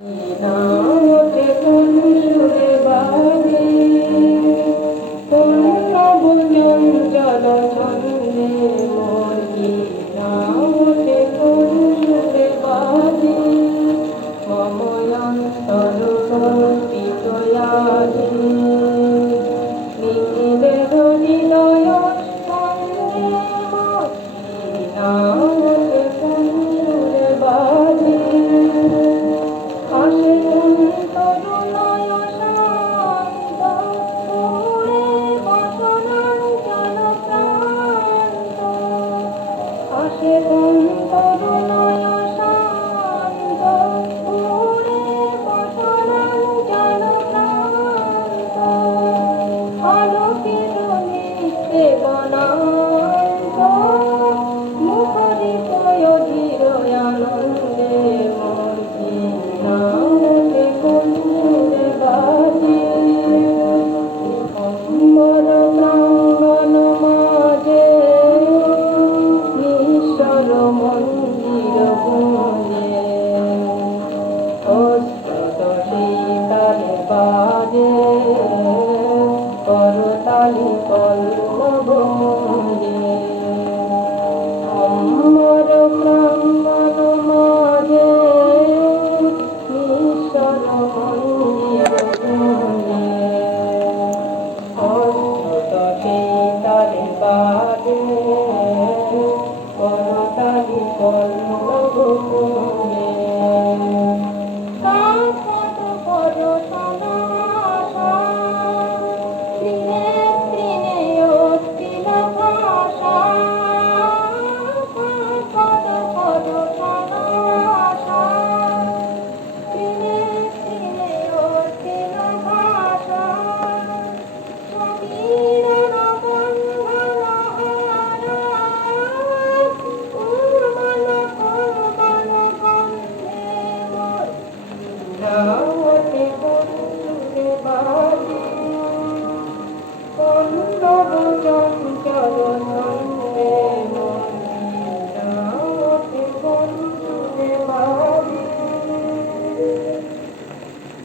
নামতে কোন সুরে বাজে কোন নবজন জল ছন্দে মোর কি নামতে কোন সুরে বাজে মম অন্তর কম্পিত লাগে নিখিলে হৃদয় ছন্দে মোর কি নামতে কোন সুরে বাজে আসে কোন তরুণয় শান্ত ওরে বসনাঞ্চল প্রান্ত আসে কোন তরুণয় শান্ত ওরে বসনাঞ্চল প্রান্ত আলোকিত নিত্যে বনান্ত মুখরিত অধীর আনন্দে মন কি নামতে কোন সুরে বাজে অম্বর প্রাঙ্গণ মাঝে নিঃস্বর মন্দির গুঞ্জে অস্ত্রত সেই তালে বাজে করতালি পল্লব গুঞ্জে অম্বর প্রাঙ্গণ মাঝে নিঃস্বর মন্দির গুঞ্জে অস্ত্রত সেই তালে বাজে করতালি পল্লব গুঞ্জে কাকত পরশনা আশা দিনে দিনে অশ্লীল ভাষা কাকত পরশনা আশা দিনে দিনে অশ্লীল ভাষা সমীরণ বন্ধন হারা উন্মন করবন বন্ধে মোর নামতে কোন সুরে বাজে কোন নব চঞ্চল